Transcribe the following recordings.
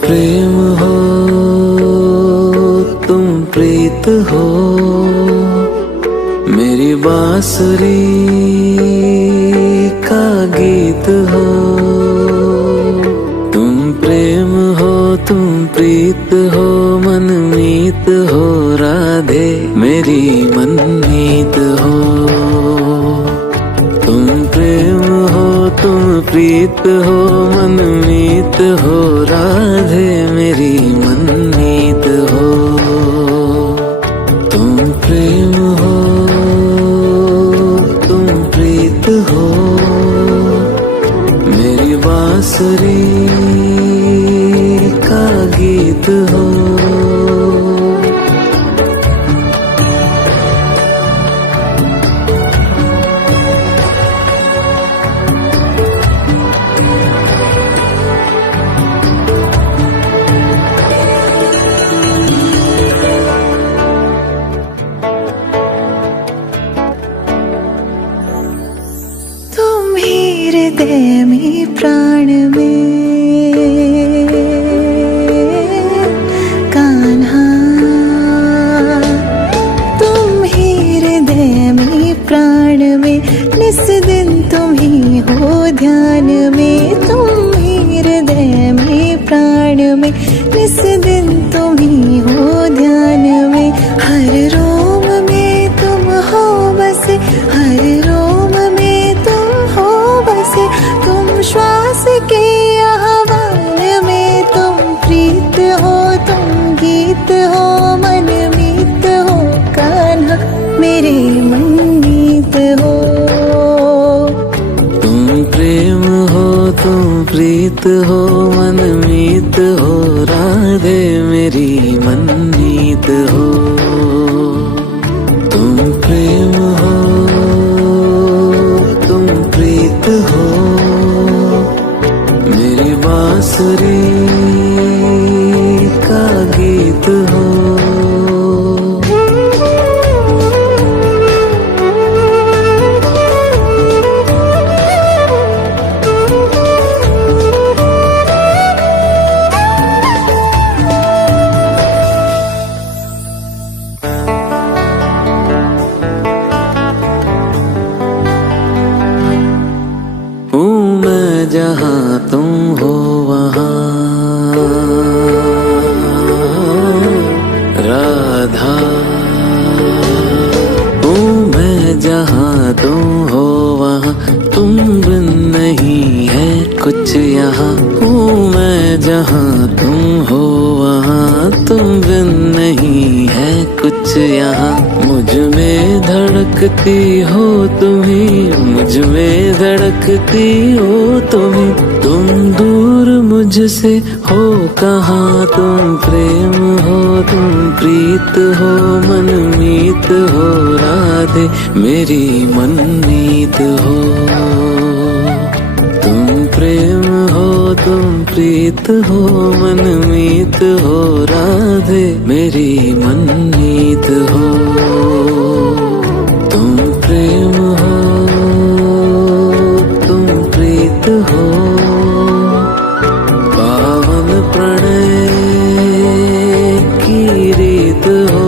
प्रेम हो, तुम प्रीत हो, मेरी बांसुरी का गीत हो। तुम प्रेम हो, तुम प्रीत हो, मनमीत हो, राधे मेरी मनमीत हो। तुम प्रेम हो, तुम प्रीत हो, मनमीत हो, राधे मेरी मनमीत हो। तुम प्रेम हो, तुम प्रीत हो, मेरी बांसुरी का गीत हो। हृदय में प्राण में कान्हा, तुम ही हृदय में प्राण में, निस दिन तुम ही हो ध्यान में। तुम ही हृदय में प्राण में, निस दिन तुम ही हो ध्यान में। हर रोम में तुम हो बसे, हर रोम में तुम हो बसे। तुम श्वास के आह्वान में, तुम प्रीत हो, तुम गीत हो, मनमीत हो, कान्हा मेरे मनमीत हो। तुम प्रेम हो, तुम प्रीत हो, मनमीत हो, राधे मेरी मनमीत हो। तुम प्रेम हो, तुम प्रीत हो, मेरी बांसुरी का गीत हो। जहाँ तुम हो वहाँ राधा, हूँ मैं जहाँ तुम हो वहाँ, तुम बिन नहीं है कुछ यहाँ। हूँ मैं जहाँ तुम हो वहाँ, तुम बिन नहीं है कुछ यहाँ। मुझ में धड़कती हो तुम्हीं, मुझ में धड़कती हो तुम्हीं। तुम दूर मुझसे हो कहाँ, तुम प्रेम हो, तुम प्रीत हो, मनमीत हो, राधे मेरी मनमीत हो। तुम प्रेम हो, तुम प्रीत हो, मनमीत हो, राधे मेरी मनमीत हो। तुम प्रेम हो, तुम प्रीत हो, पावन प्रणय की रीत हो।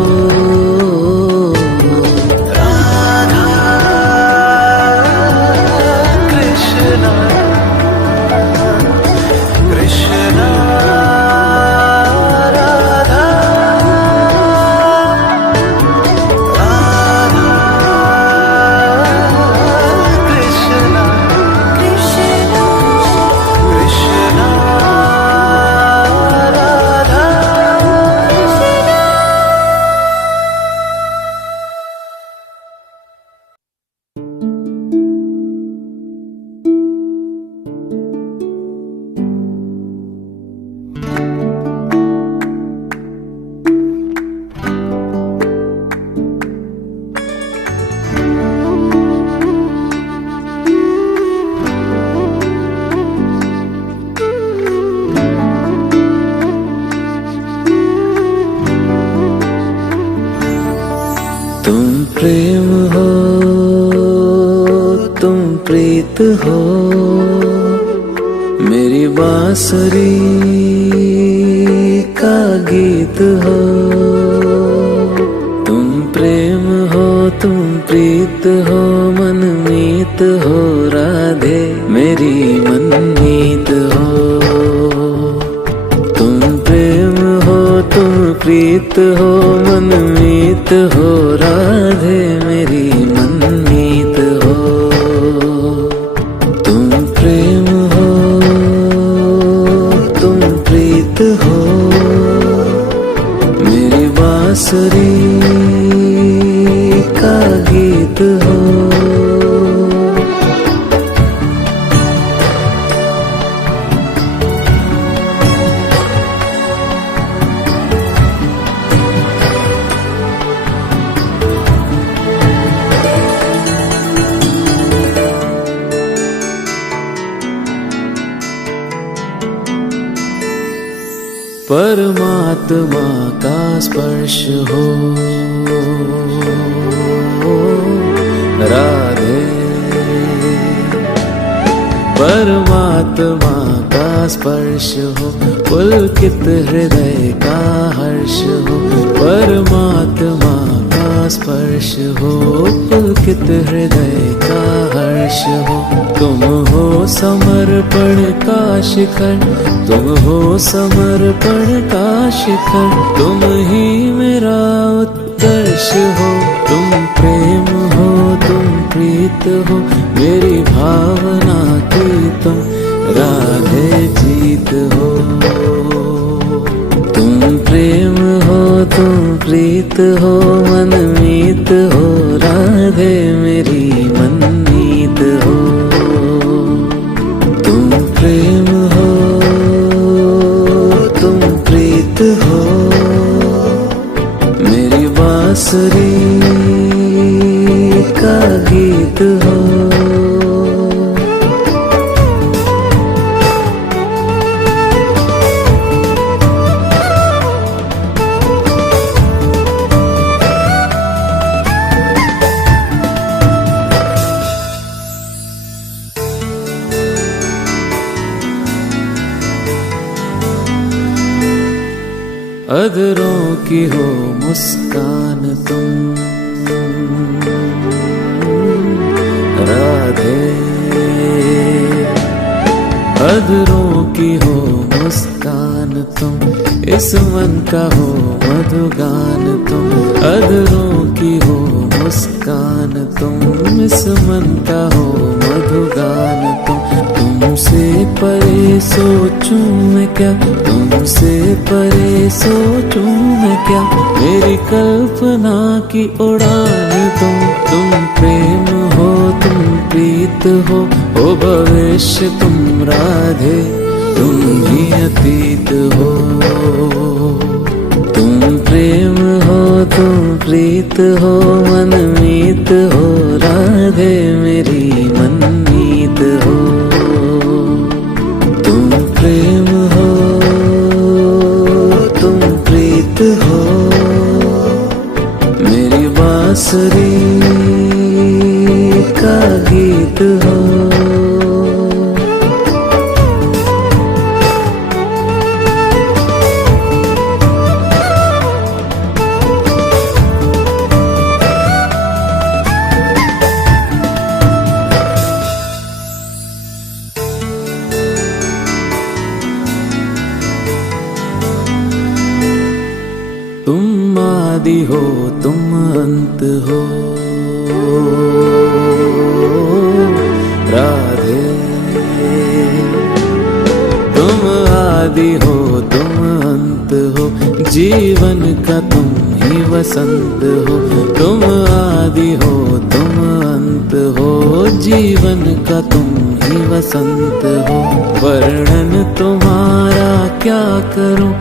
तुम प्रेम हो, तुम प्रीत हो, मेरी बांसुरी का गीत हो। तुम प्रेम हो, तुम प्रीत हो, मनमीत हो राधे मेरी मनमीत हो। तुम प्रेम हो, तुम प्रीत हो, मनमीत हो राधे मेरी मनमीत हो। तुम प्रेम हो, तुम प्रीत हो, मेरी बांसुरी का गीत हो। परमात्मा का स्पर्श हो राधे, परमात्मा का स्पर्श हो, पुलकित हृदय का हर्ष हो। परमात्मा का स्पर्श हो, पुलकित हृदय का हर्ष हो। तुम हो समर्पण का शिखर, तुम हो समर्पण का शिखर, तुम ही मेरा उत्कर्ष हो। तुम प्रेम हो, तुम प्रीत हो, मेरी भावना की तुम राधे जीत हो। तुम प्रेम हो, तुम प्रीत हो, मनमीत हो राधे मेरी मनमीत हो। तुम प्रेम हो, तुम प्रीत हो, मेरी बांसुरी का गीत हो। अधरों की हो मुस्कान तुम राधे, अधरों की हो मुस्कान तुम, इस मन का हो मधुगान तुम। अधरों की हो मुस्कान तुम, इस मन का हो मधुगान तुम। तुमसे परे सोचूं मैं क्या, तुमसे परे सोचूं मैं क्या, मेरी कल्पना की उड़ान तुम प्रेम हो, तुम प्रीत हो भविष्य तुम राधे, तुम ही अतीत हो। तुम प्रेम हो, तुम प्रीत हो, मनमीत हो राधे मेरी मनमीत हो। तुम प्रेम हो, तुम प्रीत हो, मेरी बांसुरी का गीत हो। तुम आदि हो, तुम अंत हो राधे। तुम आदि हो, तुम अंत हो, जीवन का तुम ही वसंत हो। तुम आदि हो, तुम अंत हो, जीवन का तुम ही वसंत हो। वर्णन तुम्हारा क्या करूं,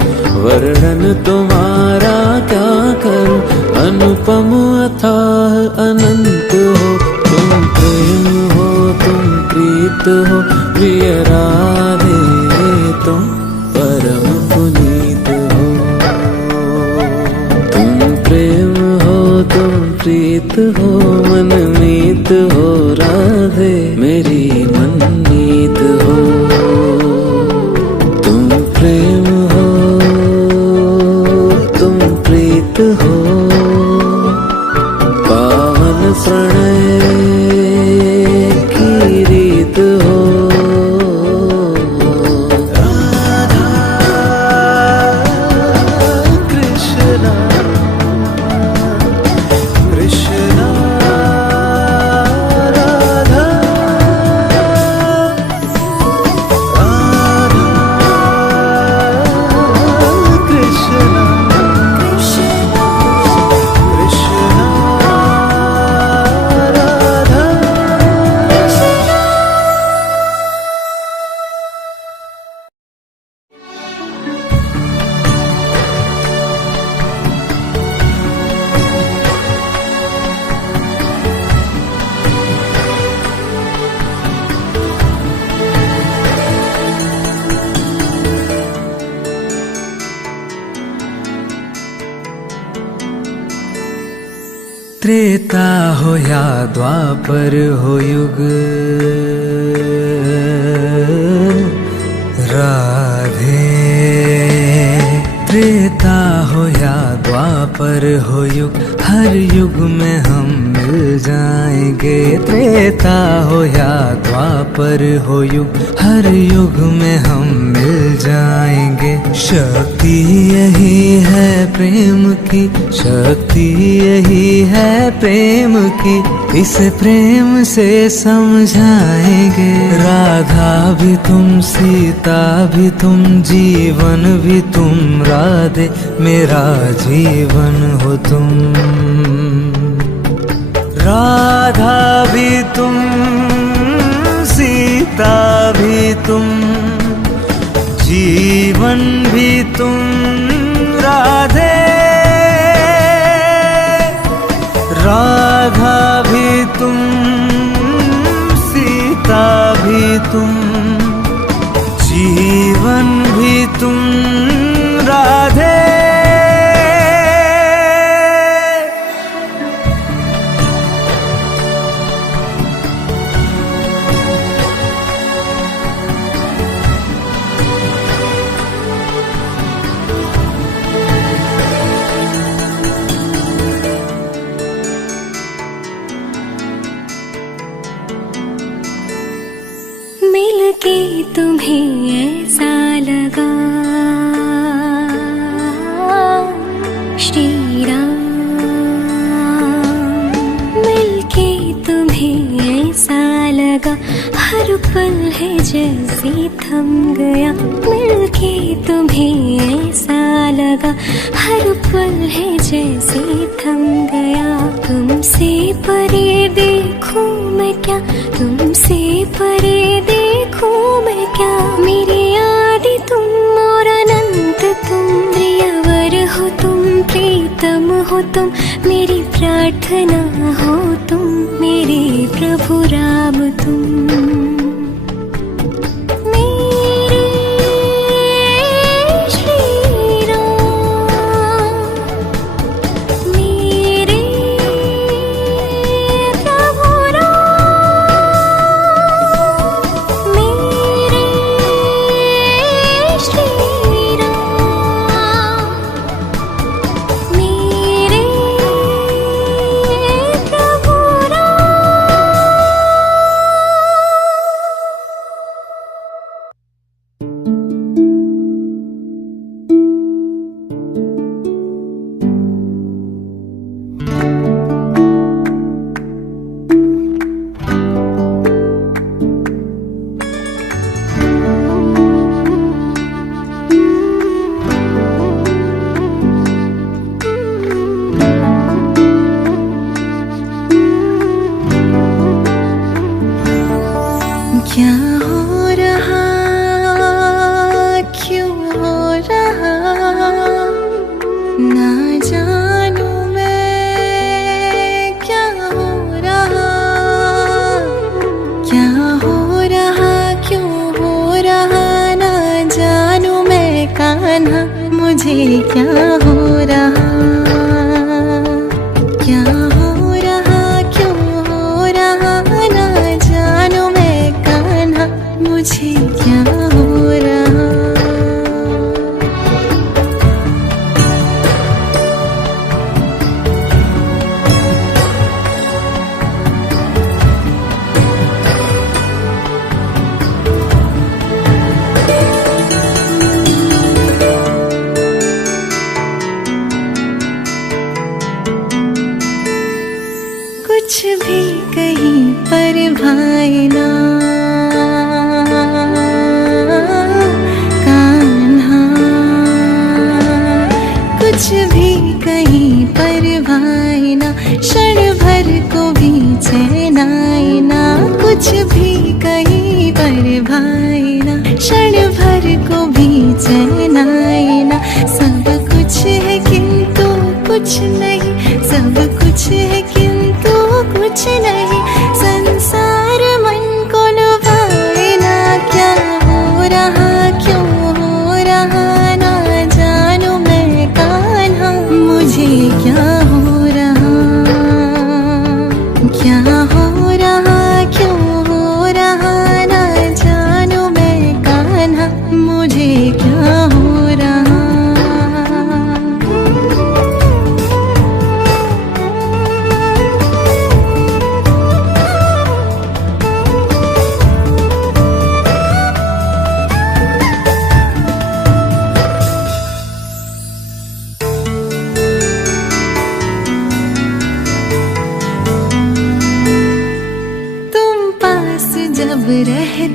वर्णन तुम्हारा क्या करूं, अनुपम अथाह अनंत हो। तुम प्रेम हो, तुम प्रीत हो, प्रिय राधे तुम परम पुनीत हो। तुम प्रेम हो, तुम प्रीत हो, मनमीत हो राधे मेरी मनमीत हो। तुम प्रेम हो, त्रेता हो या द्वापर हो युग, राधे। त्रेता हो या द्वापर हो युग, हर युग में हम मिल जाएंगे। त्रेता हो या द्वापर हो युग, हर युग में हम मिल जाएंगे। शक्ति यही है प्रेम की, शक्ति यही है प्रेम की, इसे प्रेम से समझाएंगे। राधा भी तुम, सीता भी तुम, जीवन भी तुम, राधे मेरा जीवन हो तुम। राधा भी तुम, सीता भी तुम, जीवन भी तुम, राधे। राधा भी तुम, सीता भी तुम, जीवन भी तुम, राधे। मिलके तुम्हें ऐसा लगा श्री राम, मिलके तुम्हें ऐसा लगा हर पल है जैसे थम गया। मिलके तुम्हें ऐसा लगा हर पल है जैसे थम गया। तुमसे परे देखूं मैं क्या, तुमसे परे देखूं मैं क्या, मेरी आदि तुम और अनंत तुम, प्रियवर हो तुम, प्रीतम हो तुम, मेरी प्रार्थना हो तुम, मेरे प्रभु राम तुम। क्या हो रहा, क्यों हो रहा, ना जानू मैं क्या हो रहा। क्या हो रहा, क्यों हो रहा, ना जानू मैं कान्हा, मुझे क्या हो रहा। क्या हो रहा, क्यों हो रहा, ना जानू मैं कान्हा, मुझे क्या हो रहा। कुछ भी कहीं पर भाई ना कान्हा, कुछ भी कहीं पर भाई ना, क्षण भर को भी चैन आए ना। कुछ भी कहीं पर भाई ना, क्षण भर को भी चैन आए ना। सब कुछ है किंतु कुछ नहीं, सब कुछ है किंतु कुछ नहीं, संसार मन को लुभाए ना। क्या हो रहा, क्यों हो रहा, ना जानू मैं कान्हा, मुझे क्या हो रहा।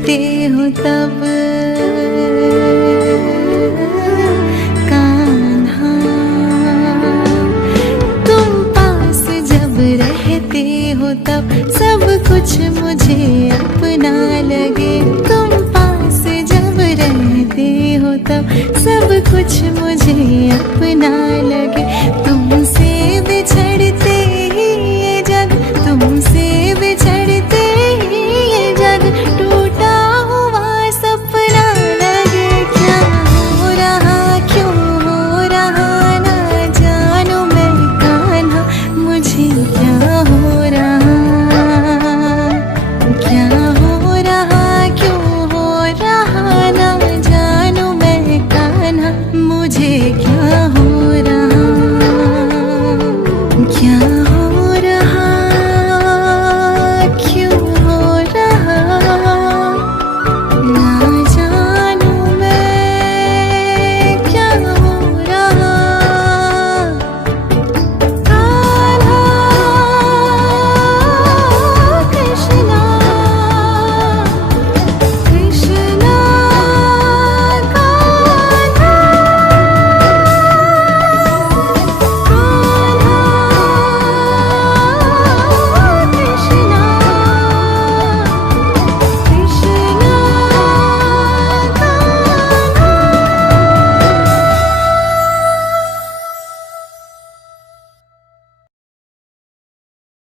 रहते हो तब कान्हा, तुम पास जब रहते हो तब सब कुछ मुझे अपना लगे। तुम पास जब रहते हो तब सब कुछ मुझे अपना लगे।